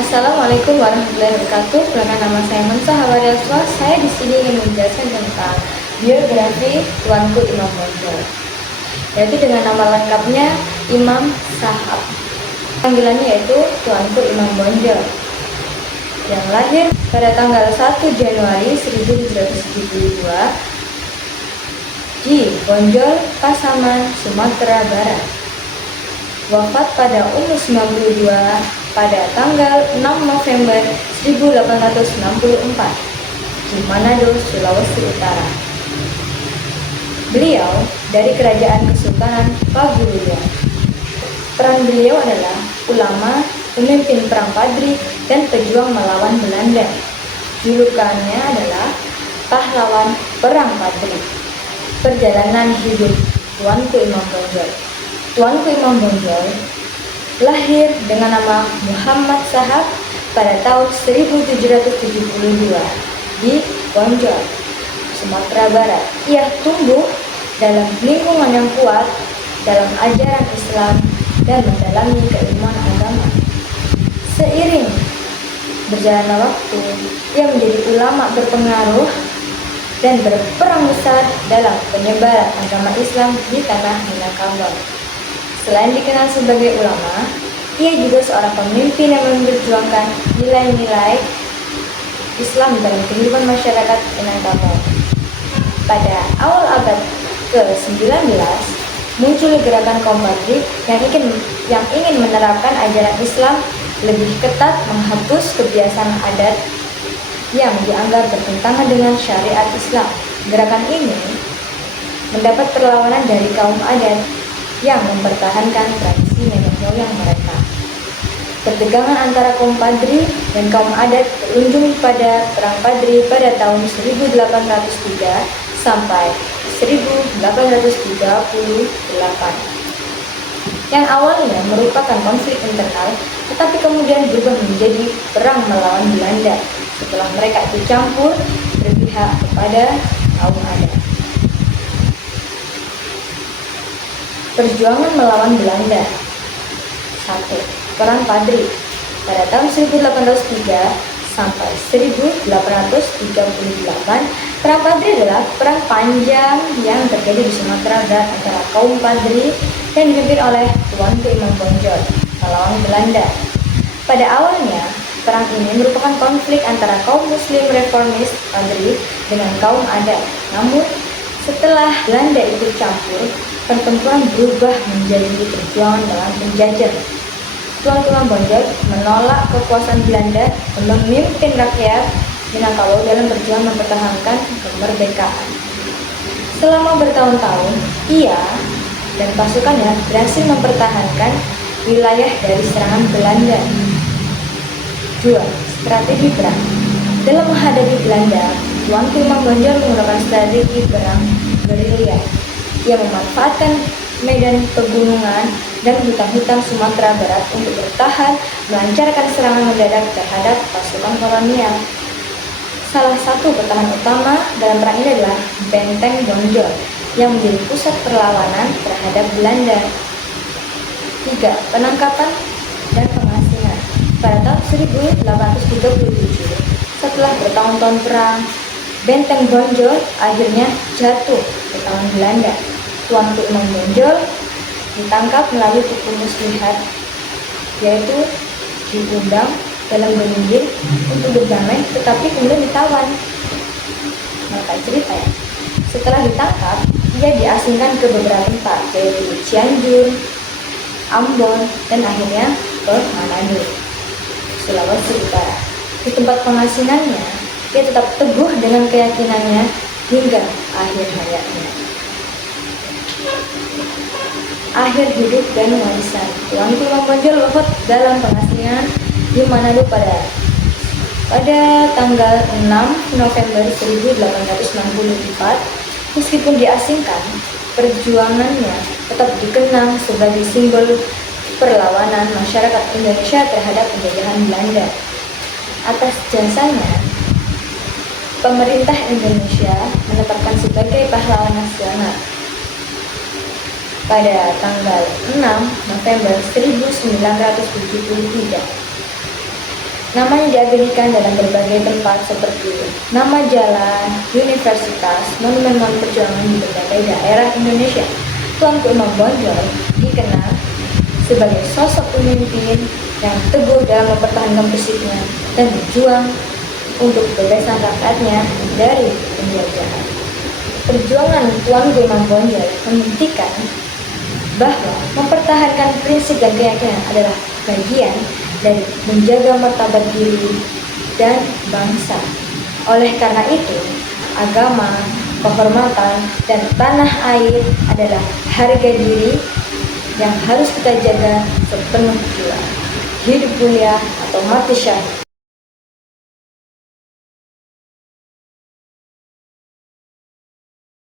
Assalamualaikum warahmatullahi wabarakatuh. Perkenalkan, nama saya Mansa Hawariaswa. Saya di sini ingin menjelaskan tentang biografi Tuanku Imam Bonjol, yaitu dengan nama lengkapnya Imam Sahab. Panggilannya yaitu Tuanku Imam Bonjol, yang lahir pada tanggal 1 Januari 1772 di Bonjol, Pasaman, Sumatera Barat. Wafat pada umur 92 pada tanggal 6 November 1864 di Manado, Sulawesi Utara. Beliau dari Kerajaan Kesultanan Paguyuban. Peran beliau adalah ulama, pemimpin perang Padri, dan pejuang melawan Belanda. Julukannya adalah pahlawan perang Padri. Perjalanan hidup Tuanku Imam Bonjol. Tuanku Imam Bonjol lahir dengan nama Muhammad Sahab pada tahun 1772 di Bonjol, Sumatera Barat. Ia tumbuh dalam lingkungan yang kuat dalam ajaran Islam dan mendalami keilmuan agama. Seiring berjalannya waktu, ia menjadi ulama berpengaruh dan berperan besar dalam penyebaran agama Islam di tanah Minangkabau. Selain dikenal sebagai ulama, ia juga seorang pemimpin yang memperjuangkan nilai-nilai Islam dalam kehidupan masyarakat Minangkabau. Pada awal abad ke-19, muncul gerakan kaum Padri yang ingin menerapkan ajaran Islam lebih ketat, menghapus kebiasaan adat yang dianggap bertentangan dengan syariat Islam. Gerakan ini mendapat perlawanan dari kaum adat yang mempertahankan tradisi nenek moyang mereka. Pertegangan antara kaum Padri dan kaum adat berujung pada Perang Padri pada tahun 1803 sampai 1838, yang awalnya merupakan konflik internal, tetapi kemudian berubah menjadi perang melawan Belanda setelah mereka ikut campur berpihak kepada kaum adat. Perjuangan melawan Belanda. 1. Perang Padri pada tahun 1803 sampai 1838. Perang Padri adalah perang panjang yang terjadi di Sumatera Barat antara kaum Padri yang dipimpin oleh Tuanku Imam Bonjol melawan Belanda. Pada awalnya, perang ini merupakan konflik antara kaum Muslim reformis Padri dengan kaum adat. Namun, setelah Belanda ikut campur, pertempuran berubah menjadi perjuangan melawan penjajah. Tuanku Imam Bonjol menolak kekuasaan Belanda dan memimpin rakyat Minangkabau dalam berjuang mempertahankan kemerdekaan. Selama bertahun-tahun, ia dan pasukannya berhasil mempertahankan wilayah dari serangan Belanda. 2. Strategi perang. Dalam menghadapi Belanda, Tuanku Imam Bonjol menggunakan strategi perang gerilya. Ia memanfaatkan medan pegunungan dan hutan-hutan Sumatera Barat untuk bertahan, melancarkan serangan mendadak terhadap pasukan kolonial. Salah satu pertahanan utama dalam perang ini adalah Benteng Bonjol yang menjadi pusat perlawanan terhadap Belanda. 3. Penangkapan dan pengasingan. Pada tahun 1837, setelah bertahun-tahun perang, Benteng Bonjol akhirnya jatuh ke tangan Belanda. Tuanku Imam Bonjol ditangkap melalui tipu muslihat, yaitu diundang dalam berunding untuk berdamai, tetapi kemudian ditawan. Maka cerita ya, setelah ditangkap, ia diasingkan ke beberapa tempat, yaitu Cianjur, Ambon, dan akhirnya ke Manado, Sulawesi Utara. Di tempat pengasingannya, ia tetap teguh dengan keyakinannya hingga akhir hayatnya. Akhir hidup dan warisan. Tuanku Imam Bonjol wafat dalam pengasingan di Manado pada tanggal 6 November 1864. Meskipun diasingkan, perjuangannya tetap dikenang sebagai simbol perlawanan masyarakat Indonesia terhadap penjajahan Belanda. Atas jasanya, pemerintah Indonesia menetapkan sebagai pahlawan nasional pada tanggal 6 November 1973. Namanya diabadikan dalam berbagai tempat seperti nama jalan, universitas, monumen perjuangan di berbagai daerah Indonesia. Tuanku Imam Bonjol dikenal sebagai sosok pemimpin yang teguh dalam mempertahankan prinsipnya dan berjuang untuk kebebasan rakyatnya dari penjajahan. Perjuangan Tuanku Imam Bonjol membuktikan bahwa mempertahankan prinsip dan keyakinan adalah bagian dari menjaga martabat diri dan bangsa. Oleh karena itu, agama, kehormatan, dan tanah air adalah harga diri yang harus kita jaga sepenuh jiwa. Hidup mulia atau mati syahid.